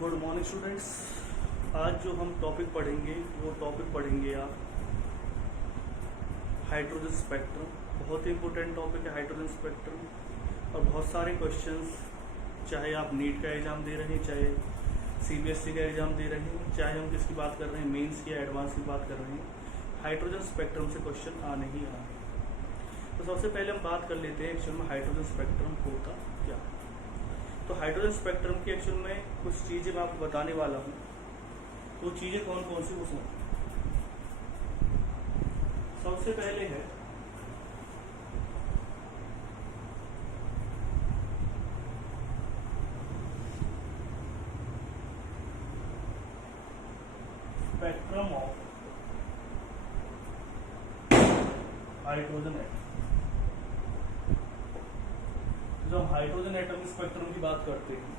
Good morning students. आज जो हम टॉपिक पढ़ेंगे वो टॉपिक पढ़ेंगे आप हाइड्रोजन स्पेक्ट्रम। बहुत ही इंपॉर्टेंट टॉपिक है हाइड्रोजन स्पेक्ट्रम और बहुत सारे क्वेश्चंस, चाहे आप नीट का एग्ज़ाम दे रहे हैं, चाहे सीबीएसई का एग्ज़ाम दे रहे हैं, चाहे हम किसकी बात कर रहे हैं, मेंस की या एडवांस की बात कर रहे हैं, हाइड्रोजन स्पेक्ट्रम से क्वेश्चन आने ही आने। तो सबसे पहले हम बात कर लेते हैं एक्चुअल में हाइड्रोजन स्पेक्ट्रम होता क्या है। तो हाइड्रोजन स्पेक्ट्रम की एक्चुअल में कुछ चीज़ें मैं आपको बताने वाला हूँ। तो चीज़ें कौन कौन सी उसमें सबसे पहले है स्पेक्ट्रम ऑफ हाइड्रोजन एटम। जब हम हाइड्रोजन एटम स्पेक्ट्रम की बात करते हैं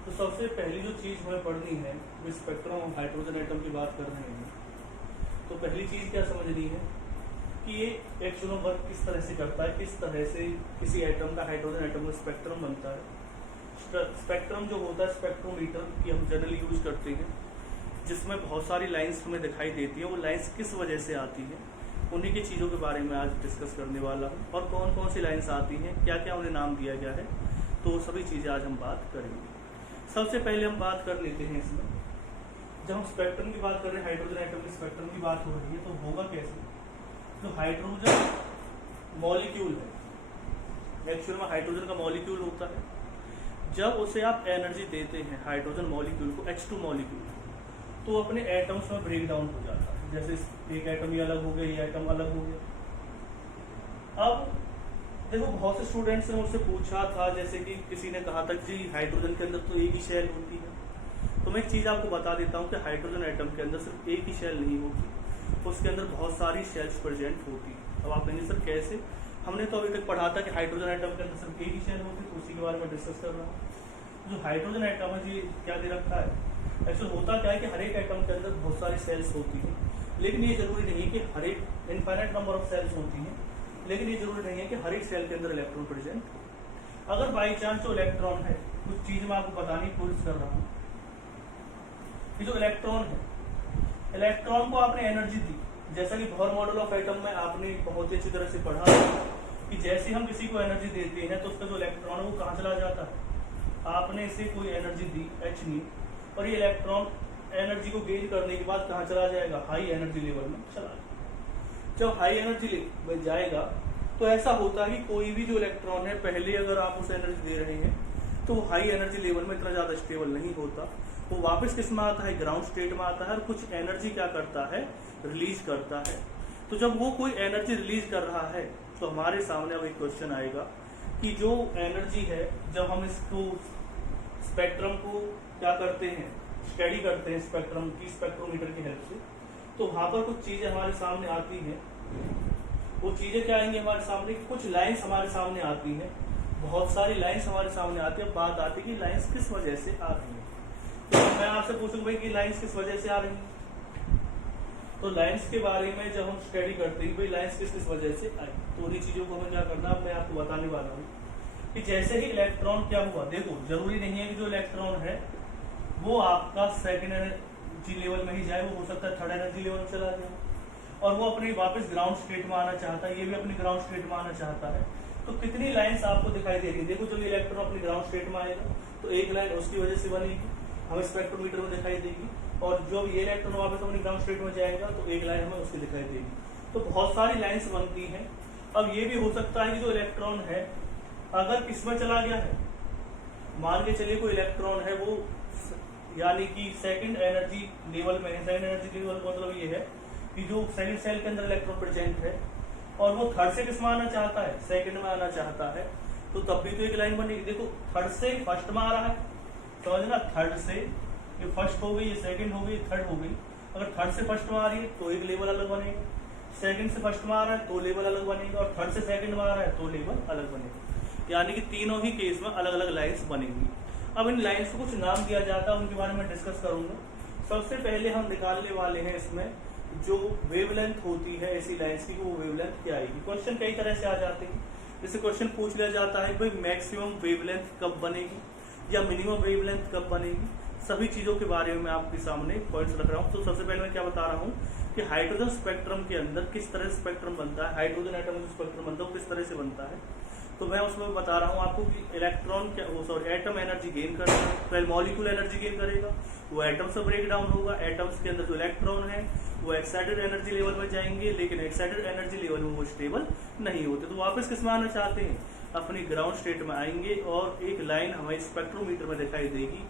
तो सबसे पहली जो चीज हमें पढ़नी है वो स्पेक्ट्रम ऑफ हाइड्रोजन एटम की बात कर रहे हैं। तो पहली चीज क्या समझनी है कि ये एक्चुअल वर्क किस तरह से करता है, किस तरह से किसी एटम का हाइड्रोजन एटम का स्पेक्ट्रम बनता है। स्पेक्ट्रम जो होता है स्पेक्ट्रोमीटर की हम जनरली यूज करते हैं, जिसमें बहुत सारी लाइंस हमें दिखाई देती है। वो लाइंस किस वजह से आती है, उन्हीं की चीज़ों के बारे में आज डिस्कस करने वाला हूँ। और कौन कौन सी लाइंस आती हैं, क्या क्या उन्हें नाम दिया गया है, तो सभी चीज़ें आज हम बात करेंगे। सबसे पहले हम बात कर लेते हैं इसमें, जब हम स्पेक्ट्रम की बात कर रहे हैं, हाइड्रोजन एटम के स्पेक्ट्रम की बात हो रही है, तो होगा कैसे। जो हाइड्रोजन मॉलिक्यूल है, एक्चुअल में हाइड्रोजन का मॉलिक्यूल होता है, जब उसे आप एनर्जी देते हैं हाइड्रोजन मॉलिक्यूल को, H2 मॉलिक्यूल, तो अपने एटम्स में ब्रेक डाउन हो जाता है। जैसे एक एटम ये अलग हो गया, ये एटम अलग हो गया। अब देखो, बहुत से स्टूडेंट्स ने मुझसे पूछा था, जैसे कि किसी ने कहा था जी हाइड्रोजन के अंदर तो एक ही शेल होती है। तो मैं एक चीज़ आपको बता देता हूँ कि हाइड्रोजन एटम के अंदर सिर्फ एक ही शेल नहीं होती, उसके अंदर बहुत सारी शेल्स प्रेजेंट होती है। अब आप कहेंगे सर कैसे, हमने तो अभी तक पढ़ा था कि हाइड्रोजन एटम के अंदर सिर्फ एक ही शेल होती है, तो उसी के बारे में डिस्कस कर रहा हूँ। जो हाइड्रोजन एटम है जी, क्या दे रखा है, एक्चुअल होता क्या है कि हर एक एटम के अंदर बहुत सारी सेल्स होती हैं, लेकिन ये जरूरी नहीं है कि हर एक इनफाइनाइट नंबर ऑफ सेल्स होती हैं, लेकिन ये जरूरी नहीं है कि हर एक सेल के अंदर इलेक्ट्रॉन प्रेजेंट हो। अगर बाई चांस जो इलेक्ट्रॉन है, कुछ चीज मैं आपको बताने की कोशिश कर रहा हूँ कि जो इलेक्ट्रॉन है, इलेक्ट्रॉन को आपने एनर्जी दी, जैसा कि बोहर मॉडल ऑफ एटम में आपने बहुत ही अच्छी तरह से पढ़ा कि जैसे हम किसी को एनर्जी देते हैं तो उसका जो इलेक्ट्रॉन है वो कहाँ चला जाता है। आपने इसे कोई एनर्जी दी H नी, और ये इलेक्ट्रॉन एनर्जी को गेन करने के बाद कहाँ चला जाएगा, हाई एनर्जी लेवल में चला जाएगा। जब हाई एनर्जी लेवल जाएगा तो ऐसा होता है कि कोई भी जो इलेक्ट्रॉन है, पहले अगर आप उसे एनर्जी दे रहे हैं तो वो हाई एनर्जी लेवल में इतना ज्यादा स्टेबल नहीं होता, वो वापस किस में आता है, ग्राउंड स्टेट में आता है, और कुछ एनर्जी क्या करता है, रिलीज करता है। तो जब वो कोई एनर्जी रिलीज कर रहा है तो हमारे सामने अब एक क्वेश्चन आएगा कि जो एनर्जी है, जब हम इसको स्पेक्ट्रम को क्या करते हैं, स्टडी करते हैं स्पेक्ट्रम की, स्पेक्ट्रोमीटर की हेल्प से, तो वहां पर कुछ चीजें हमारे सामने आती हैं। वो चीजें क्या आएंगी हमारे सामने, कुछ लाइंस हमारे सामने आती हैं, बहुत सारी लाइंस हमारे सामने आती है। बात आती है कि लाइंस किस वजह से आ रही है। तो मैं आपसे पूछूंगा भाई कि लाइंस किस वजह से आ रही है। तो लाइंस के बारे में जब हम स्टडी करते हैं भाई लाइंस किस किस वजह से आई, तो उन्हीं चीजों को हमें क्या करना, मैं आपको बताने वाला हूँ कि जैसे ही इलेक्ट्रॉन क्या हुआ। देखो, जरूरी नहीं है कि जो इलेक्ट्रॉन है वो आपका सेकेंड एनर्जी लेवल में ही जाए, वो हो सकता है थर्ड एनर्जी लेवल में चला जाए और वो अपनी वापस ग्राउंड स्टेट में आना चाहता है, ये भी अपनी ग्राउंड स्टेट में आना चाहता है। तो कितनी लाइंस आपको दिखाई दे रही है। देखो, जब इलेक्ट्रॉन अपनी ग्राउंड स्टेट में आएगा तो एक लाइन उसकी वजह से बनेगी, हमें स्पेक्ट्रोमीटर में दिखाई देगी, और जब ये इलेक्ट्रॉन वापस अपनी ग्राउंड स्टेट में जाएगा तो एक लाइन हमें उसकी दिखाई देगी। तो बहुत सारी लाइन्स बनती हैं। अब ये भी हो सकता है कि जो इलेक्ट्रॉन है अगर किसमें चला गया है, मान के चलिए कोई इलेक्ट्रॉन है वो यानी कि सेकंड एनर्जी लेवल में है। सेकंड एनर्जी लेवल मतलब ये है कि जो सेकंड सेल के अंदर इलेक्ट्रॉन प्रेजेंट है और वो थर्ड से किस में आना चाहता है, सेकंड में आना चाहता है, तो तब भी तो एक लाइन बनेगी। देखो, थर्ड से फर्स्ट में आ रहा है, समझना, थर्ड से ये फर्स्ट हो गई, ये सेकंड हो गई, थर्ड हो गई। अगर थर्ड से फर्स्ट में आ रही है तो एक लेवल अलग बनेगा, सेकंड से फर्स्ट में आ रहा है तो लेवल अलग बनेगा, और थर्ड से सेकंड में आ रहा है तो लेवल अलग बनेगा। यानी कि तीनों ही केस में अलग अलग लाइंस बनेंगी। अब इन लाइंस को कुछ नाम दिया जाता है, उनके बारे में डिस्कस करूंगा। सबसे पहले हम निकालने वाले हैं इसमें जो वेवलेंथ होती है ऐसी लाइंस की, वो वेवलेंथ क्या आएगी। क्वेश्चन कई तरह से आ जाते हैं, जैसे क्वेश्चन पूछ लिया जाता है भाई मैक्सिमम वेवलेंथ कब बनेगी, या मिनिमम वेवलेंथ कब बनेगी, सभी चीजों के बारे में मैं आपके सामने पॉइंट्स रख रहा हूँ। तो सबसे पहले मैं क्या बता रहा हूँ कि हाइड्रोजन स्पेक्ट्रम के अंदर किस तरह से स्पेक्ट्रम बनता है, हाइड्रोजन एटम में जो स्पेक्ट्रम बनता है वो किस तरह से बनता है। तो मैं उसमें बता रहा हूँ आपको कि इलेक्ट्रॉन क्या, सॉरी एटम एनर्जी गेन करता है, पहले मॉलिक्यूल एनर्जी गेन करेगा, वो एटम से ब्रेक डाउन होगा, एटम्स के अंदर जो इलेक्ट्रॉन है वो एक्साइटेड एनर्जी लेवल में जाएंगे, लेकिन एक्साइटेड एनर्जी लेवल में वो स्टेबल नहीं होते, तो वापस किस में आना चाहते हैं, अपनी ग्राउंड स्टेट में आएंगे और एक लाइन हमें स्पेक्ट्रोमीटर में दिखाई देगी।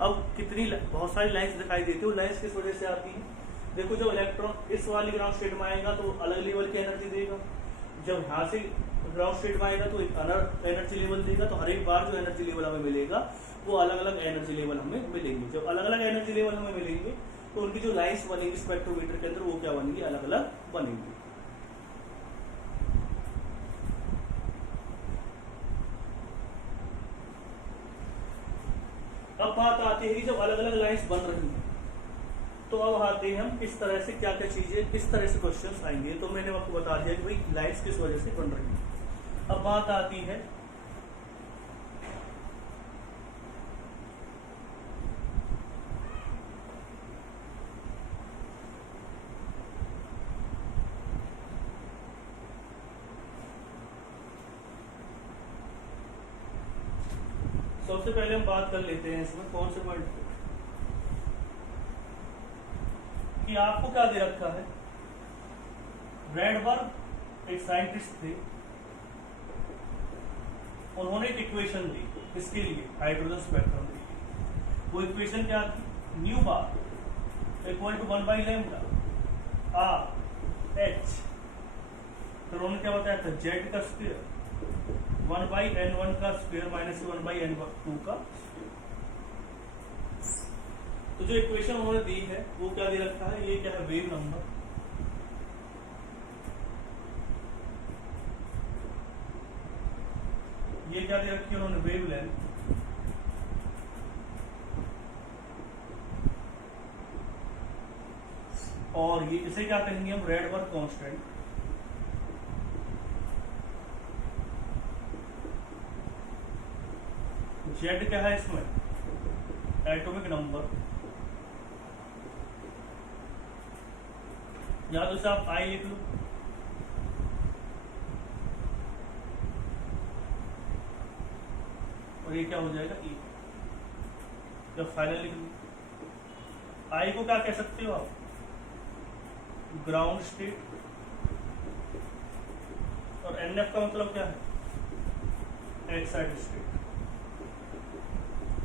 अब कितनी बहुत सारी लाइन्स दिखाई देती है, वो लाइन्स किस वजह से आती है, देखो जब इलेक्ट्रॉन इस वाली ग्राउंड स्टेट में आएगा तो अलग लेवल की एनर्जी देगा, जब यहाँ से ग्राउंड स्टेट में आएगा तो एक अलग एनर्जी लेवल देगा, तो हर एक बार जो एनर्जी लेवल हमें मिलेगा वो अलग अलग एनर्जी लेवल हमें मिलेंगे। जब अलग अलग एनर्जी लेवल हमें मिलेंगे तो उनकी जो लाइन्स बनेंगी स्पेक्ट्रोमीटर के अंदर वो क्या बनेंगी, अलग अलग बनेंगी। अब बात आती है कि जब अलग अलग लाइन्स बन रही हैं तो अब आते हैं हम किस तरह से क्या क्या चीजें, किस तरह से क्वेश्चंस आएंगे। तो मैंने आपको बता दिया कि भाई लाइन्स किस वजह से बन रही है। अब बात आती है सबसे पहले हम बात कर लेते हैं इसमें कौन से पॉइंट पे कि आपको क्या दे रखा है। रैडबर्ग एक साइंटिस्ट थे, उन्होंने एक इक्वेशन दी इसके लिए हाइड्रोजन स्पेक्ट्रम के लिए। वो इक्वेशन क्या थी, nu bar equal to 1/λ RH, फिर उन्होंने क्या बताया था, जेड का स्क्वायर 1/n1 का स्क्वायर माइनस 1/n2 का स्क्वायर। तो जो इक्वेशन उन्होंने दी है वो क्या दे रखा है, ये क्या है, वेव नंबर, ये क्या दे रखी है उन्होंने, वेव लेंथ, और ये इसे क्या कहेंगे हम, रैडबर्ग कांस्टेंट। जेड क्या है इसमें, एटॉमिक नंबर, या तो इसे आप आई लिख लो, और ये क्या हो जाएगा ई, जब फाइनल लिख लो। आई को क्या कह सकते हो आप, ग्राउंड स्टेट, और एनएफ का मतलब क्या है, एक्साइटेड स्टेट,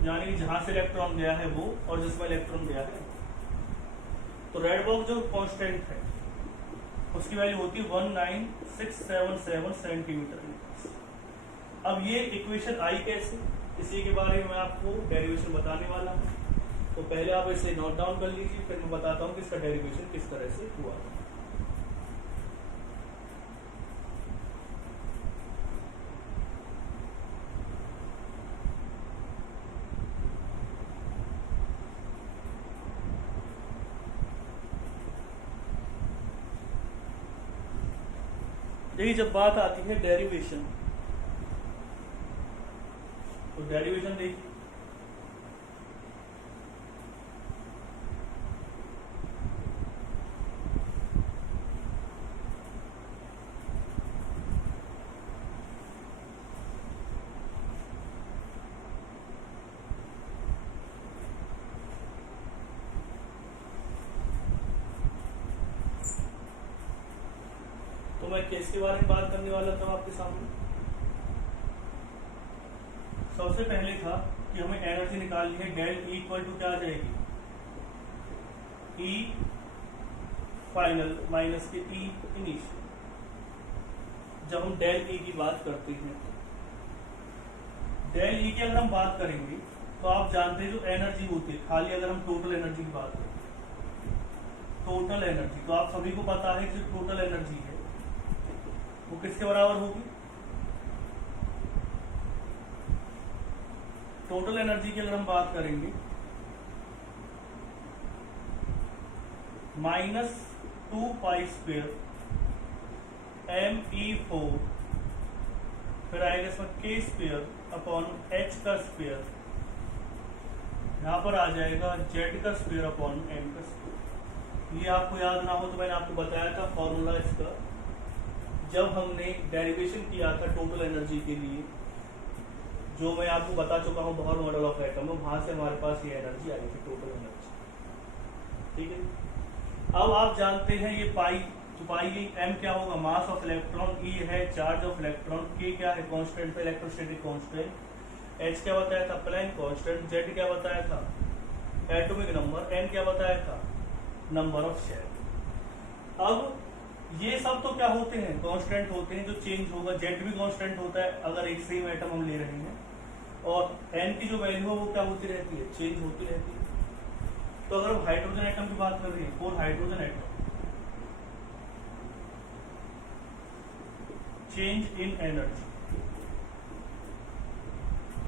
यानी कि जहां से इलेक्ट्रॉन गया है वो और जिसमें इलेक्ट्रॉन गया है। तो रैडबर्ग जो कांस्टेंट है उसकी वैल्यू होती है 19677 सेंटीमीटर। अब ये इक्वेशन आई कैसे, इसी के बारे में मैं आपको डेरिवेशन बताने वाला हूँ। तो पहले आप इसे नोट डाउन कर लीजिए, फिर मैं बताता हूँ कि इसका डेरिवेशन किस तरह से हुआ। देखिए जब बात आती है डेरिवेशन, तो डेरिवेशन देखिए, तो मैं किसके बारे में बात करने वाला था आपके सामने। सबसे पहले था कि हमें एनर्जी निकालनी है, डेल ई इक्वल टू क्या आ जाएगी, ई फाइनल माइनस के ई इनिशियल। जब हम डेल ई की बात करते हैं, डेल ई की अगर हम बात करेंगे तो आप जानते हैं जो एनर्जी होती है, खाली अगर हम टोटल एनर्जी की बात करें, टोटल एनर्जी, तो आप सभी को पता है कि जो टोटल एनर्जी है वो किसके बराबर होगी, टोटल एनर्जी की अगर हम बात करेंगे -2π² me4, फिर आएगा इसमें k² अपॉन h का स्क्वायर यहाँ पर आ जाएगा जेड का स्क्वायर अपॉन एम का स्क्वायर। ये आपको याद ना हो तो मैंने आपको बताया था फॉर्मूला इसका, जब हमने डेरिवेशन किया था टोटल एनर्जी के लिए, जो मैं आपको बता चुका हूँ बोहर मॉडल ऑफ एटम में, वहां से हमारे पास ये एनर्जी आई थी टोटल एनर्जी। ठीक है, अब आप जानते हैं ये पाई, तो पाई एम क्या होगा, मास ऑफ इलेक्ट्रॉन, ई है चार्ज ऑफ इलेक्ट्रॉन, के क्या है कांस्टेंट, इलेक्ट्रोस्टैटिक कांस्टेंट, एच क्या बताया था प्लैंक कांस्टेंट, जेड क्या बताया था एटॉमिक नंबर, एन क्या बताया था नंबर ऑफ शेल। अब ये सब तो क्या होते हैं कांस्टेंट होते हैं जो चेंज होगा, जेड भी कांस्टेंट होता है अगर एक सेम एटम हम ले रहे हैं, और एन की जो वैल्यू है वो क्या होती रहती है, चेंज होती रहती है। तो अगर हम हाइड्रोजन एटम की बात कर रहे हैं, for hydrogen atom change in energy,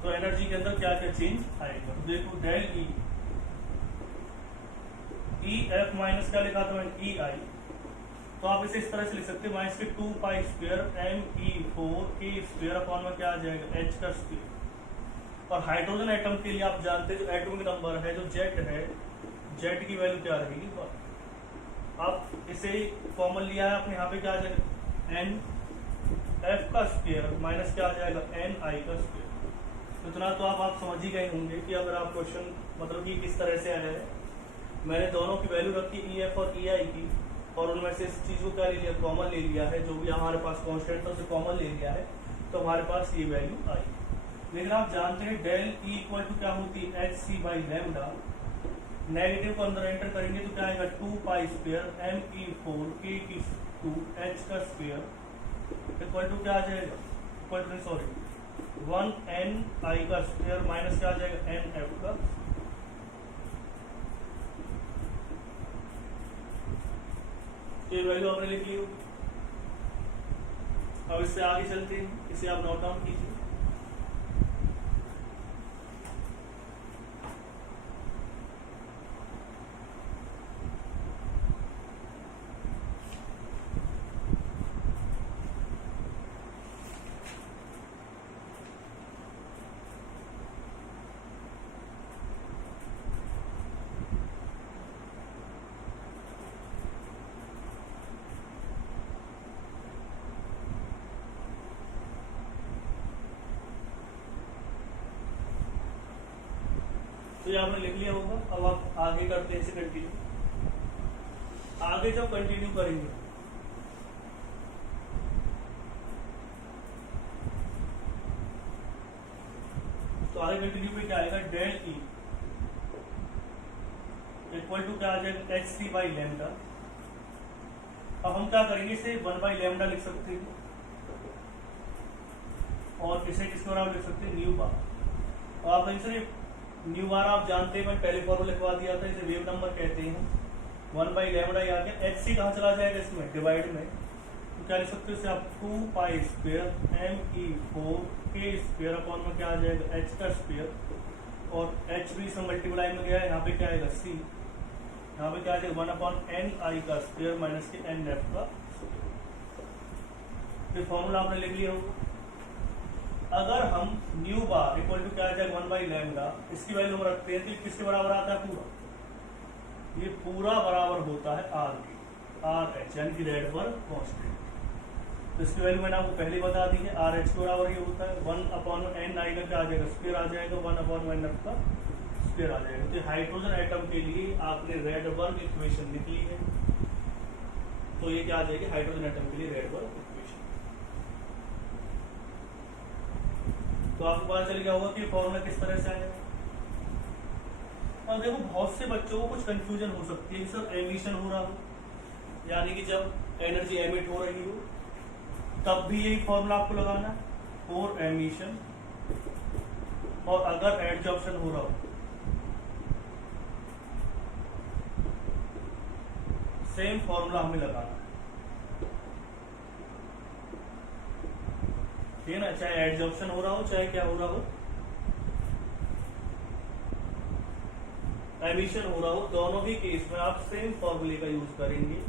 तो एनर्जी के अंदर क्या क्या चेंज आएगा, तो देखो डेल ई एफ माइनस क्या लिखा था मैंने ई आई, तो आप इसे इस तरह से लिख सकते हैं माइनस के 2 पाई स्क्वायर एम ई 4 के स्क्वायर अपॉन में क्या आ जाएगा एच का स्क्वायर। और हाइड्रोजन एटम के लिए आप जानते हैं जो एटॉमिक नंबर है जो जेड है, जेड की वैल्यू क्या रहेगी, आप इसे कॉमन लिया है अपने यहाँ पे क्या आ जाएगा एन एफ का स्क्वायर माइनस क्या आ जाएगा एन आई का स्क्वायर। इतना तो आप समझ ही गए होंगे कि अगर आप क्वेश्चन मतलब कि किस तरह से आया है, मैंने दोनों की वैल्यू रखी ई एफ और ई आई की, और उनमें से इस चीज को क्या ले लिया कॉमन ले लिया है, जो भी हमारे पास कांस्टेंट था उसे कॉमन ले लिया है, तो हमारे पास ये वैल्यू आई। लेकिन आप जानते हैं डेल ई इक्वल टू क्या होती है H C by lambda, negative को अंदर एंटर करेंगे तो क्या आएगा 2 पाई स्क्वायर एम ई 4 के की 2 एच का स्क्वायर इक्वल टू क्या आ जाएगा, इक्वल टू सॉरी 1 एन आई का स्क्वायर माइनस क्या आ जाएगा एन एफ का। ये वैल्यू आपने लिख ली होगी। अब इससे आगे चलते हैं, इसे आप नोट डाउन कीजिए। तो ये आपने लिख लिया होगा। अब आप आगे करते हैं इसे कंटिन्यू। आगे जब कंटिन्यू करेंगे तो आगे कंटिन्यू पे क्या आएगा डेल ई इक्वल टू क्या आ जाएगा एच सी बाई लैम्डा। अब हम क्या करेंगे, इसे 1 बाई लैम्डा लिख सकते हैं और इसे किसके बराबर लिख सकते हैं न्यू बार। और आप इसे न्यू बार आप जानते हैं, मैं पहले फॉर्मूला लिखवा दिया था, इसे वेव नंबर कहते हैं। 1 बाई लैम्डा आ गया, एच सी कहाँ चला जाएगा इसमें डिवाइड में, तो क्या लिख सकते हो इसे आप 2 पाई स्क्वायर एम ई 4 के स्क्वायर अपॉन में क्या आ जाएगा एच का स्क्वायर, और एच भी इसमें मल्टीप्लाई में गया है, यहाँ पे क्या आएगा सी, यहाँ पे क्या आ जाएगा 1 अपॉन एन आई का स्क्वायर माइनस के एन एफ का। फिर फॉर्मूला आपने लिख लिया होगा। अगर हम न्यू बार इक्वल टू क्या आ जाएगा 1 बाई लैम्डा, इसकी वैल्यू हम रखते हैं तो किसके बराबर आता है पूरा, ये पूरा बराबर होता है आर के, आर एच यानी कि रेड पर कॉन्स्टेंट। तो इसकी वैल्यू मैंने आपको पहले बता दी है, आर एच के बराबर ये होता है 1 अपॉन एन आई का क्या आ जाएगा स्क्वायर आ जाएगा, 1 अपॉन एन एफ का स्क्वायर आ जाएगा। तो हाइड्रोजन एटम के लिए आपने रेडबर्ग इक्वेशन लिख ली है, तो ये क्या आ जाएगी हाइड्रोजन एटम के लिए रेडबर्ग इक्वेशन। तो आपको पता चल गया होगा कि फॉर्मूला किस तरह से आएगा। और देखो बहुत से बच्चों को कुछ कंफ्यूजन हो सकती है कि सर एमिशन हो रहा हो, यानी कि जब एनर्जी एमिट हो रही हो तब भी यही फॉर्मूला आपको लगाना फॉर एमिशन, और अगर एडजॉर्प्शन हो रहा हो सेम फॉर्मूला हमें लगाना, ठीक है ना, चाहे एडजॉर्प्शन हो रहा हो चाहे क्या हो रहा हो, एमिशन हो रहा हो, दोनों ही केस में आप सेम फॉर्मूले का यूज करेंगे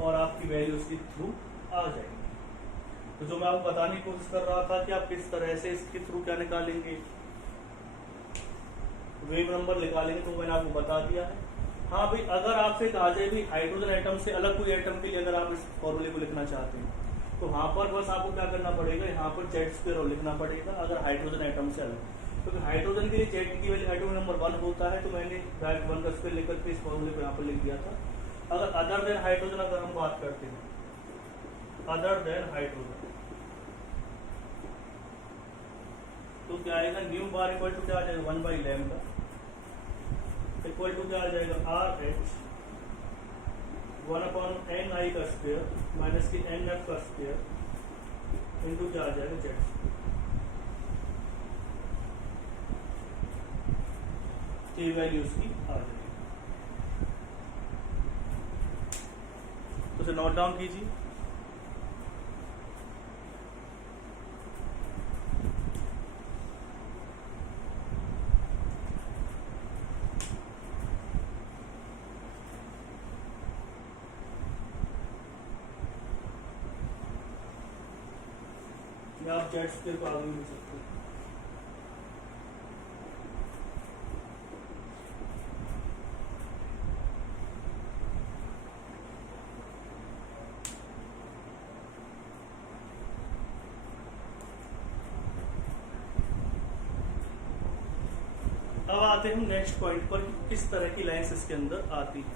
और आपकी वैल्यू इसके थ्रू आ जाएगी। तो जो मैं आपको बताने की कोशिश कर रहा था कि आप किस तरह से इसके थ्रू क्या निकालेंगे, वेव नंबर निकालेंगे तो मैंने आपको बता दिया है। हाँ भाई, अगर आपसे कहा जाए भी हाइड्रोजन एटम से अलग कोई एटम के लिए अगर आप इस फॉर्मूले को लिखना चाहते हैं तो यहाँ पर बस आपको क्या करना पड़ेगा, यहाँ पर जेड स्क्वायर और लिखना पड़ेगा अगर हाइड्रोजन एटम से अलग, क्योंकि हाइड्रोजन के लिए जेड की वैल्यू एटम नंबर 1 होता है, तो मैंने डायरेक्ट 1 का स्क्वायर लेकर के इस फॉर्मूले को यहाँ पर लिख दिया था। अगर अदर देन हाइड्रोजन अगर हम बात करते हैं, अदर देन हाइड्रोजन, तो क्या आएगा, न्यू बार इक्वल टू क्या आ जाएगा 1 बाई लैम्डा इक्वल टू क्या आ जाएगा आर एच 1/n(i) का स्क्वायर माइनस की n(f) का स्क्वायर इंटू क्या आ जाएगा जेड। ये वैल्यू उसकी आ जाएगी, तो उसे नोट डाउन कीजिए। आप जेड स्क्वायर को आगे भी लिख सकते हैं। अब आते हैं हम नेक्स्ट पॉइंट पर, किस तरह की लाइंस इसके अंदर आती है।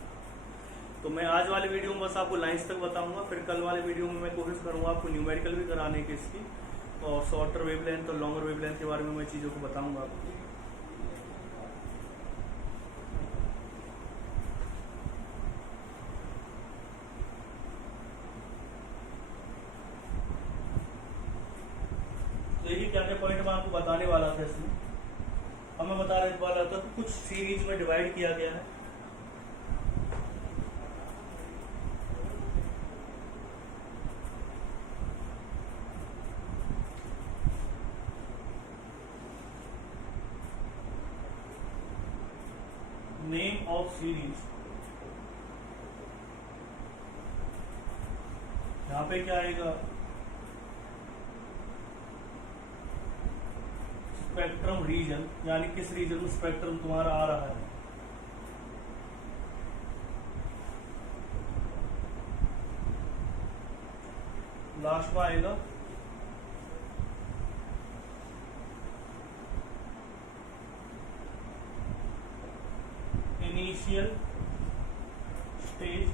तो मैं आज वाले वीडियो में बस आपको लाइंस तक बताऊंगा, फिर कल वाले वीडियो में मैं कोशिश करूंगा आपको न्यूमेरिकल भी कराने की इसकी, और शॉर्टर वेवलेंथ और लॉन्गर वेवलेंथ के बारे में मैं चीज़ों को बताऊंगा आपको। देखिए क्या क्या पॉइंट मैं आपको बताने वाला था इसमें। अब मैं बता रहा वाला था कि कुछ सीरीज में डिवाइड किया गया है। नेम ऑफ सीरीज, यहाँ पे क्या आएगा, स्पेक्ट्रम रीजन, यानी किस रीजन में स्पेक्ट्रम तुम्हारा आ रहा है। लास्ट में आएगा इनिशियल स्टेज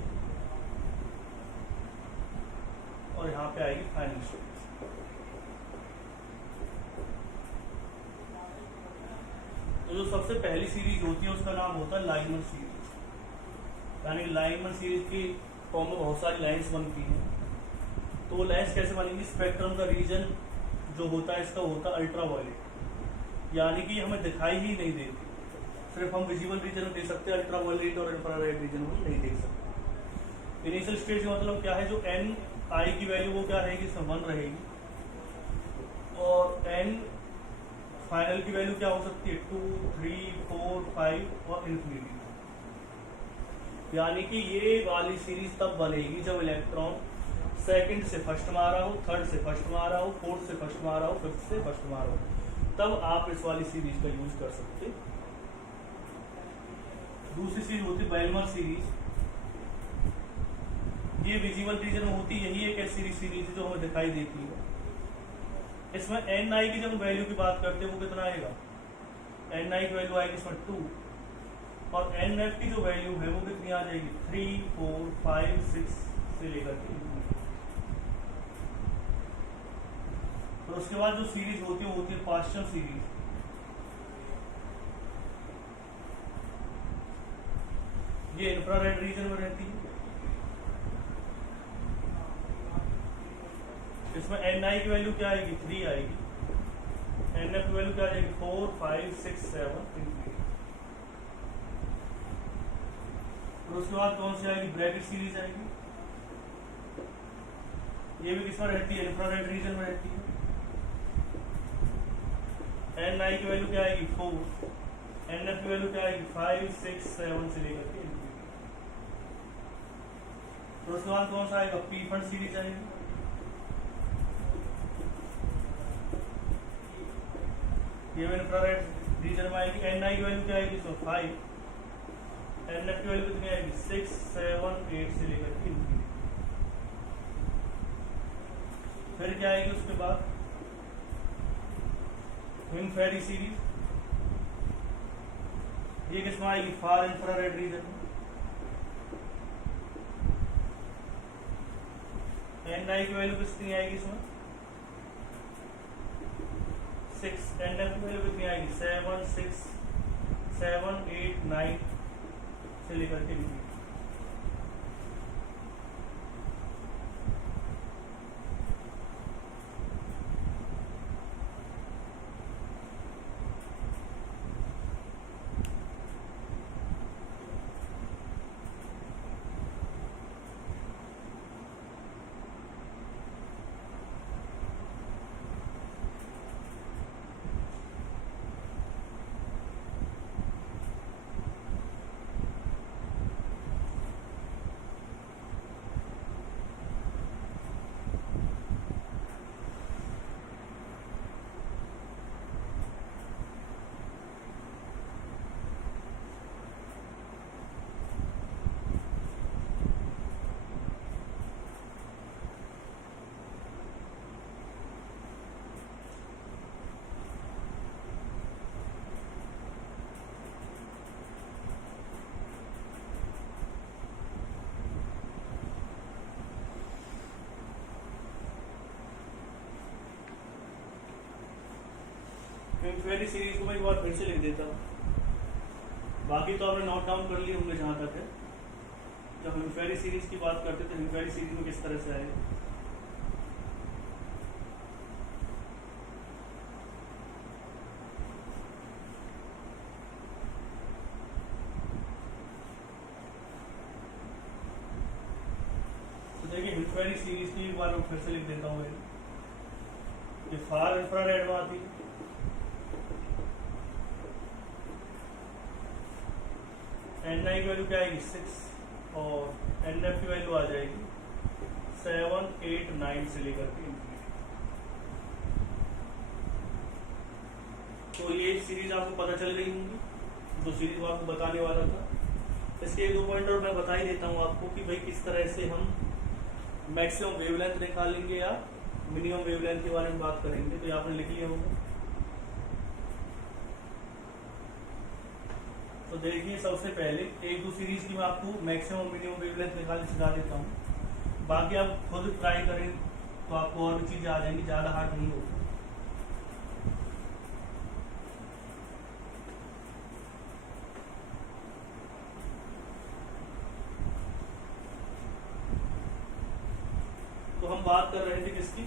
और यहाँ पे आएगी फाइनल स्टेज। तो जो सबसे पहली सीरीज होती है उसका नाम होता है लाइमन सीरीज, यानी लाइमन सीरीज की फॉर्म में बहुत सारी लाइंस बनती हैं। तो वो लाइंस कैसे बनेंगी, स्पेक्ट्रम का रीजन जो होता है इसका होता है अल्ट्रा वायलेट, यानी कि हमें दिखाई ही नहीं देती, सिर्फ हम विजिबल रीजन में देख सकते हैं, अल्ट्रा वायलेट और इंफ्रारेड रीजन में नहीं देख सकते। इनिशियल स्टेज का मतलब क्या है, जो एन आई की वैल्यू वो क्या रहेगी, इसमें 1 रहेगी, और एन फाइनल की वैल्यू क्या हो सकती है 2, 3, 4, 5 और इन्फिनिटी। यानी कि ये वाली सीरीज तब बनेगी जब इलेक्ट्रॉन सेकंड से फर्स्ट में आ रहा हो, थर्ड से फर्स्ट में आ रहा हो, फोर्थ से फर्स्ट में आ रहा हो, फिफ्थ से फर्स्ट में आ रहा हो, तब आप इस वाली सीरीज का यूज कर सकते। दूसरी सीरीज होती है बेलमर सीरीज, ये विजिबल रीजन में होती, यही एक ऐसी सीरीज जो हमें दिखाई देती है। इसमें एन आई की जब वैल्यू की बात करते हैं वो कितना आएगा, एन आई की वैल्यू आएगी इसमें 2, और एन एफ की जो वैल्यू है वो कितनी आ जाएगी 3, 4, 5, 6 से लेकर के। तो उसके बाद जो सीरीज होती है वो होती है पास्चल सीरीज। ये इंफ्रारेड रीजन में रहती है। इसमें एन आई की वैल्यू क्या आएगी 3 आएगी, एन एफ की वैल्यू क्या आ जाएगी 4, 5, 6, 7 इंफिनिटी। और उसके बाद कौन सी आएगी, ब्रैकेट सीरीज आएगी। ये भी किसमें रहती है, इंफ्रारेड रीजन में रहती है। एन आई की वैल्यू क्या आएगी 4, एन एफ की वैल्यू क्या आएगी 5, 6, 7 से लेकर के इंफिनिटी। तो उसके बाद कौन सा आएगा, पी फंड सीरीज आएगी। ये इंफ्रारेड रीजन में आएगी। एन आई की वैल्यू क्या आएगी? 5। एन एफ की वैल्यू कितनी आएगी? 6, 7, 8 से लेकर के इंफिनिटी। फिर क्या आएगी उसके बाद? विंग फेरी सीरीज, ये किसमें आएगी? फार इंफ्रारेड रीजन में। एन आई की वैल्यू कितनी आएगी इसमें? 6। एन एफ की वैल्यू कितनी आएगी? 7, 6, 7, 8, 9 से लेकर के इंफिनिटी। इंफिनिटी सीरीज को मैं एक बार फिर से लिख देता हूँ, बाकी तो आपने नोट डाउन कर लिए होंगे जहां तक है। जब हम इंफिनिटी सीरीज की बात करते तो इंफिनिटी सीरीज में किस तरह से आएगा? तो देखिए इंफिनिटी सीरीज की एक बार मैं फिर से लिख देता हूँ। ये फार इंफ्रारेड में आती है, एन आई की वैल्यू क्या आएगी? 6, और एन एफ की वैल्यू आ जाएगी 7, 8, 9 से लेकर के इंफिनिटी। तो ये सीरीज आपको पता चल गई होंगी, जो सीरीज मैं आपको बताने वाला था। इसके एक दो पॉइंट और मैं बता ही देता हूँ आपको कि भाई किस तरह से हम मैक्सिमम वेवलेंथ निकालेंगे या मिनिमम वेवलेंथ के बारे में बात करेंगे। तो यहाँ पर लिख लिया होगा। तो देखिए सबसे पहले एक दो सीरीज की मैं आपको मैक्सिमम मिनिमम वेवलेंथ निकालने सिखा देता हूँ, बाकी आप खुद ट्राई करें तो आपको और भी चीजें आ जाएंगी, ज्यादा हार्ड नहीं होगी। तो हम बात कर रहे थे किसकी?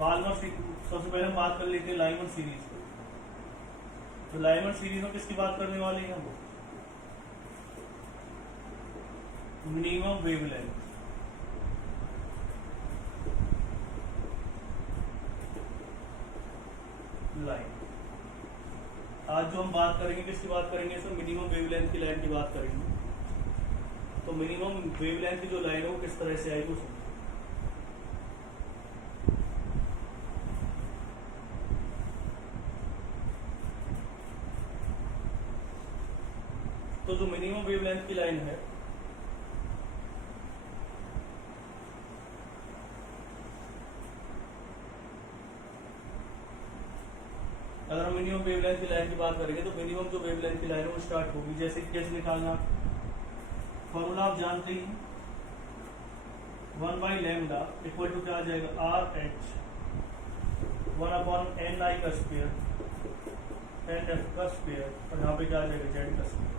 बाल्मर सीरीज। सबसे पहले हम बात कर लेते हैं लाइमन सीरीज की। तो लाइमन सीरीज में किसकी बात करने वाले हैं वो? Minimum wavelength. लाइन। आज जो हम बात करेंगे किसकी बात करेंगे? इसमें मिनिमम वेवलेंथ की लाइन की बात करेंगे। तो मिनिमम वेवलेंथ की जो लाइन है वो किस तरह से आएगी उसमें? तो जो मिनिमम वेवलेंथ की लाइन है अगर हम मिनिमम वेवलेंथ की लाइन की बात करेंगे तो मिनिमम जो वेवलेंथ की लाइन है वो स्टार्ट होगी जैसे कैसे निकालना? फॉर्मूला आप जानते ही, 1 बाई लैम्डा इक्वल टू क्या आ जाएगा? आर एच 1 अपॉन एन आई का स्क्वायर, एन एफ का स्क्वायर, और यहाँ पे क्या आ जाएगा? जेड का स्क्वायर।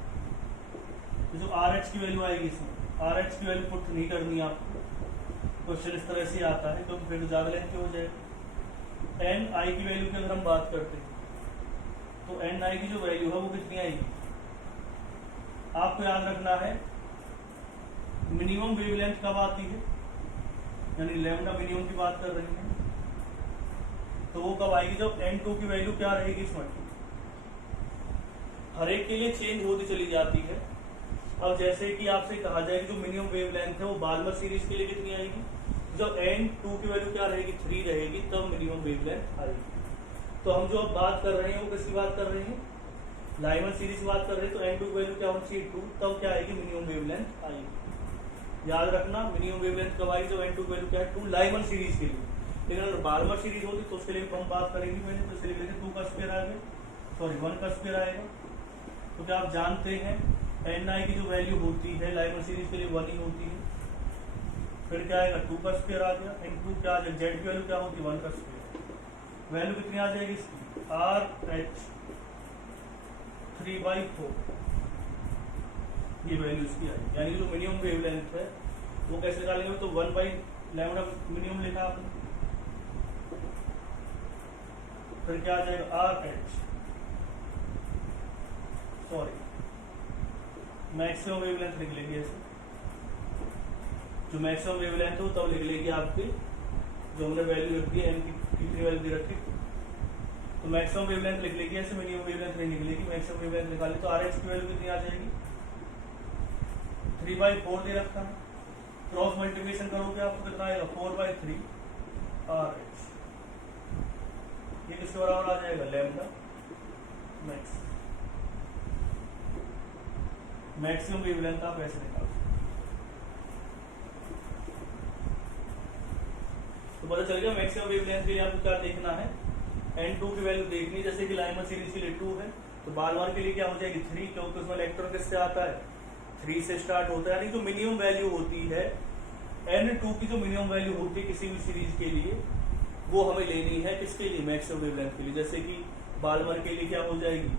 तो जो आर एच की वैल्यू आएगी इसमें, आर एच की वैल्यू पुट नहीं करनी आपको, क्वेश्चन इस तरह से आता है क्योंकि फिर ज्यादा लेंथ हो जाएगा। एन आई की वैल्यू की अगर हम बात करते हैं तो एन आई की जो वैल्यू है वो कितनी आएगी? आपको याद रखना है मिनिमम वेवलेंथ कब आती है, यानी लैम्डा मिनिमम की बात कर रही है, तो वो कब आएगी? जब n2 की वैल्यू क्या रहेगी इसमें? हर एक के लिए चेंज होती चली जाती है। अब जैसे कि आपसे कहा जाए कि जो मिनिमम वेवलेंथ है वो बाल्मर सीरीज के लिए कितनी आएगी? जब n2 की वैल्यू क्या रहेगी? 3 रहेगी, तब मिनिमम वेवलेंथ आएगी। तो हम जो अब बात कर रहे हैं वो किसकी बात कर रहे हैं, लाइमन सीरीज की बात कर रहे हैं। तो n2 की वैल्यू क्या होनी चाहिए 2, तब क्या आएगी मिनिमम वेवलेंथ आएगी। याद रखना मिनिमम वेवलेंथ कब आएगी जब n2 की वैल्यू क्या है 2 लाइमन सीरीज के लिए। लेकिन अगर बार्मर सीरीज होती तो उसके लिए हम बात करेंगे पहले, तो इसलिए लिखेंगे 2 का स्क्वायर आ गया, सॉरी 1 का स्क्वायर आएगा। तो क्या आप जानते हैं ni की जो वैल्यू होती है लाइमन सीरीज के लिए 1 ही होती है। फिर क्या आएगा 2 का स्क्वायर आ गया, इनटू क्या आ जाएगा जेड की वैल्यू क्या होती है 1 का स्क्वायर। वैल्यू कितनी आ जाएगी इसकी RH 3/4, ये वैल्यू इसकी आएगी। यानी जो मिनिमम वेवलेंथ है वो कैसे निकालेंगे, तो 1/λ मिनिमम लिखा आपने, फिर क्या आ जाएगा RH, सॉरी मैक्सिमम वेवलेंथ लिख लेंगे ऐसे, जो मैक्सिमम वेवलेंथ हो तब लिख लेंगे आपके जो हमने वैल्यू रख दी एम की कितनी वैल्यू दे रखी, तो मैक्सिमम वेवलेंथ लिख लेंगे ऐसे, मिनिमम वेवलेंथ नहीं निकलेगी। मैक्सिमम वेवलेंथ निकाले तो RH की वैल्यू कितनी आ जाएगी 3/4 दे रखा है। क्रॉस मल्टीप्लिकेशन करोगे आपको कितना आएगा 4/3 RH, ये किसके बराबर आ जाएगा लैम्डा मैक्स। मैक्सिमम वेवलेंथ आप ऐसे निकाल सकते, तो पता चल गया मैक्सिमम वेवलेंथ के लिए आपको क्या देखना है, n2 की वैल्यू देखनी। जैसे कि लाइमन सीरीज के लिए 2 है तो बार के लिए क्या हो जाएगी 3, क्योंकि उसमें इलेक्ट्रॉन किससे आता है 3 से स्टार्ट होता है। यानी जो मिनिमम वैल्यू होती है n2 की, जो मिनिमम वैल्यू होती है किसी भी सीरीज के लिए, वो हमें लेनी है किसके लिए मैक्सिमम वेवलेंथ के लिए। जैसे कि बाल्मर के लिए क्या हो जाएगी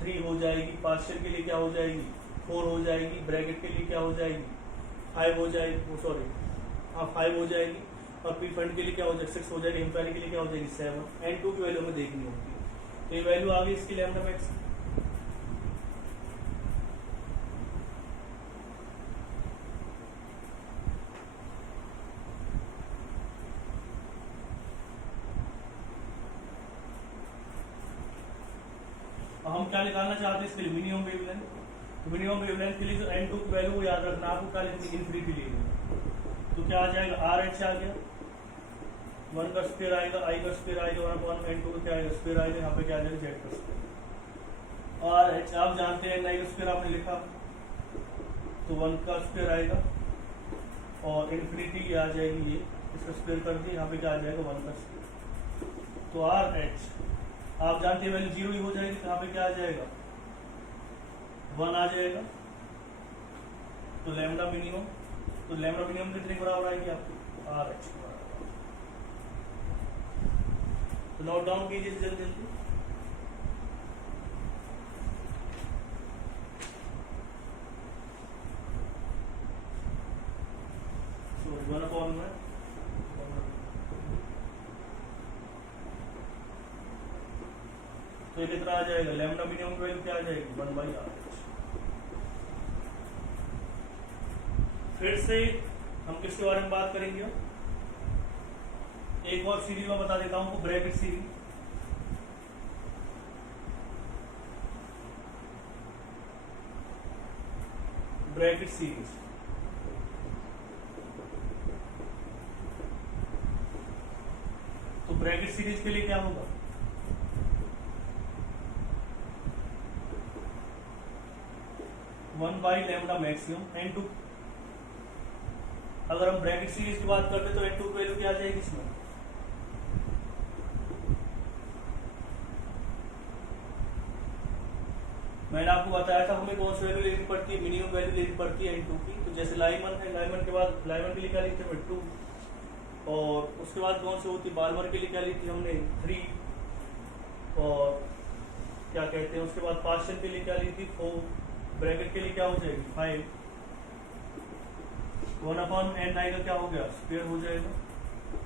3 हो जाएगी, पार्शियल के लिए क्या हो जाएगी 4 हो जाएगी, ब्रैकेट के लिए क्या हो जाएगी 5 हो जाएगी, सॉरी हाँ 5 हो जाएगी, और पी फंड के लिए क्या हो जाएगी 6 हो जाएगी, एम्पायर के लिए क्या हो जाएगी 7। n2 की वैल्यू हमें देखनी होती है, तो ये वैल्यू आ गई इसकी लैम्डा मैक्स। हम क्या निकालना चाहते हैं इसके लिए मिनिमम वेवलेंथ। मिनिमम वेवलेंथ के लिए जो n2 की वैल्यू वो याद रखना आपको, क्या लिखनी इन्फिनिटी लिए, तो क्या आ जाएगा RH आ गया, 1 का स्क्वायर आएगा, I का स्क्वायर आएगा, 1/n2 का क्या आएगा स्क्वायर आएगा, यहाँ पे क्या आ जाएगा Z का स्क्वायर। और H आप जानते हैं I का स्क्वायर आपने लिखा तो 1 का स्क्वायर आएगा, और इन्फिनिटी आ जाएगी ये, इसका स्क्वायर कर दिए, यहाँ पे क्या आ जाएगा 1 का स्क्वायर। तो RH आप जानते हैं वैल्यू 0 ही हो जाएगी, तो यहाँ पे क्या आ जाएगा 1 आ जाएगा, तो लैम्डा मिनिमम, तो लैम्डा मिनिमम कितने के बराबर आएगी आपकी RH के बराबर। तो नोट डाउन कीजिए जल्दी जल्दी। सॉरी 1/में तो ये कितना आ जाएगा लैम्डा मिनिमम की वैल्यू क्या आ जाएगी 1/RH। फिर से हम किसके बारे में बात करेंगे, एक और सीरीज में बता देता हूं, ब्रैकेट सीरीज। ब्रैकेट सीरीज तो ब्रैकेट सीरीज के लिए क्या होगा 1/λ मैक्सिमम n2। अगर हम ब्रैकेट सीरीज की बात करते तो n2 की वैल्यू क्या आ जाएगी इसमें मैंने आपको बताया था हमें कौन सी वैल्यू लेनी पड़ती है, मिनिमम वैल्यू लेनी पड़ती है n2 की। तो जैसे लाइमन है, लाइमन के बाद लाइमन के लिए क्या लिखते हैं 2, और उसके बाद कौन सी होती है बाल्मर के लिए क्या लिखी हमने 3, और क्या कहते हैं उसके बाद पार्शियल के लिए क्या लिखी 4, ब्रैकेट के लिए क्या हो जाएगी 5, 1/n का क्या हो गया स्क्वायर हो जाएगा,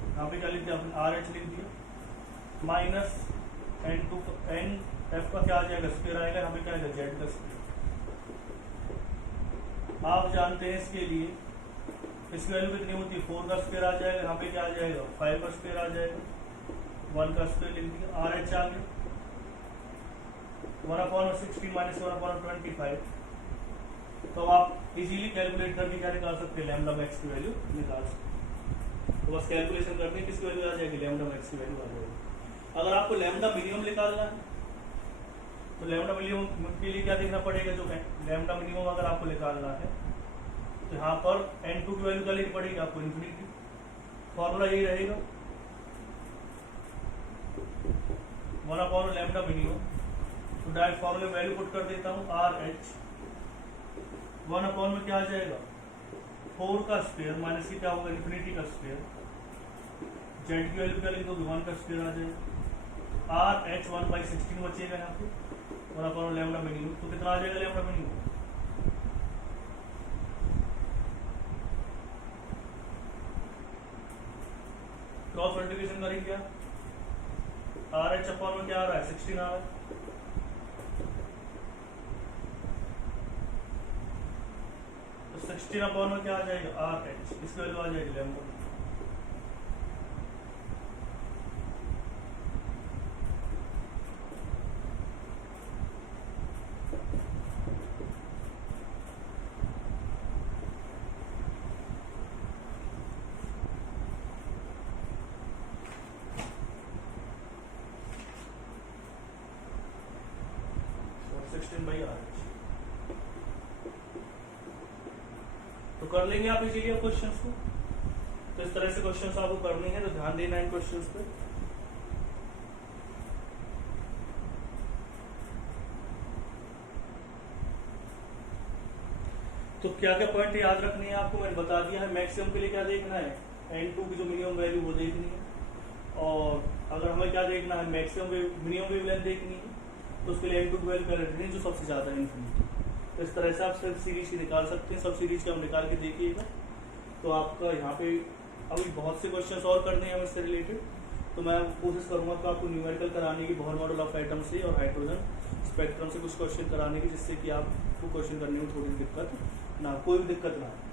यहाँ पे क्या लिख दिया आपने RH लिख दिया, माइनस n2 n f का क्या आ जाएगा स्क्वायर आएगा, यहाँ पे क्या आएगा Z का स्क्वायर। आप जानते हैं इसके लिए इसकी वैल्यू कितनी होती है 4 का स्क्वायर आ जाएगा, यहाँ पे क्या आ जाएगा 5 का स्क्वायर आ जाएगा, 1 का स्क्वायर लिख दिया, RH आ गया 1/16 माइनस 1/25। तो आप इजीली कैलकुलेट करके क्या निकाल सकते हैं लैम्डा मैक्स की वैल्यू निकाल सकते हैं। तो बस कैलकुलेशन करते हैं किसकी वैल्यू आ जाएगी लैम्डा मैक्स की वैल्यू आ जाएगी। अगर आपको लैम्डा मिनिमम निकालना है तो लैम्डा मिनिमम के लिए क्या देखना पड़ेगा, जो लैम्डा मिनिमम अगर आपको निकालना है तो यहाँ पर n2 की वैल्यू क्या लेनी पड़ेगी आपको, इन्फिनिटी। फॉर्मूला यही रहेगा 1 लैम्डा मिनिमम। तो डायरेक्ट फॉर्मूले वैल्यू पुट कर देता हूँ, RH 1 में क्या आ जाएगा 4 का स्क्वायर माइनस की क्या होगा इन्फिनिटी का स्क्वायर, जेड की वैल्यू क्या लिख दो 1 का स्क्वायर आ जाएगा, RH 1/16 बचेगा यहाँ पे 1 लैम्डा मिनिमम। तो कितना आ जाएगा लैम्डा मिनिमम, क्रॉस मल्टीप्लिकेशन करेंगे क्या, RH अपॉन में क्या आ रहा है 16 आ रहा है, तो 16 अपॉन में क्या आ जाएगा RH, इसकी वैल्यू आ जाएगी लैम्डा। तो कर लेंगे आप इसीलिए क्वेश्चंस को। तो इस तरह से क्वेश्चंस आपको करने हैं, तो ध्यान देना इन क्वेश्चंस पे। तो क्या क्या पॉइंट याद रखने हैं आपको मैंने बता दिया है। मैक्सिमम के लिए क्या देखना है, n2 की जो मिनिमम वैल्यू वो देखनी है, और अगर हमें क्या देखना है मैक्सिमम मिनिमम वेवलेंथ देखनी है तो उसके लिए n2 की वैल्यू क्या रखनी है जो सबसे ज्यादा है इन्फिनिटी। तो इस तरह से आप सब सीरीज की निकाल सकते हैं, सब सीरीज के आप निकाल के देखिएगा। तो आपका यहाँ पे अभी बहुत से क्वेश्चंस और करने हैं इससे रिलेटेड, तो मैं कोशिश करूंगा कि आपको न्यूमेरिकल कराने की, बोहर मॉडल ऑफ एटम से और हाइड्रोजन स्पेक्ट्रम से कुछ क्वेश्चन कराने की, जिससे कि आपको क्वेश्चन करने में थोड़ी दिक्कत ना, कोई भी दिक्कत ना हो।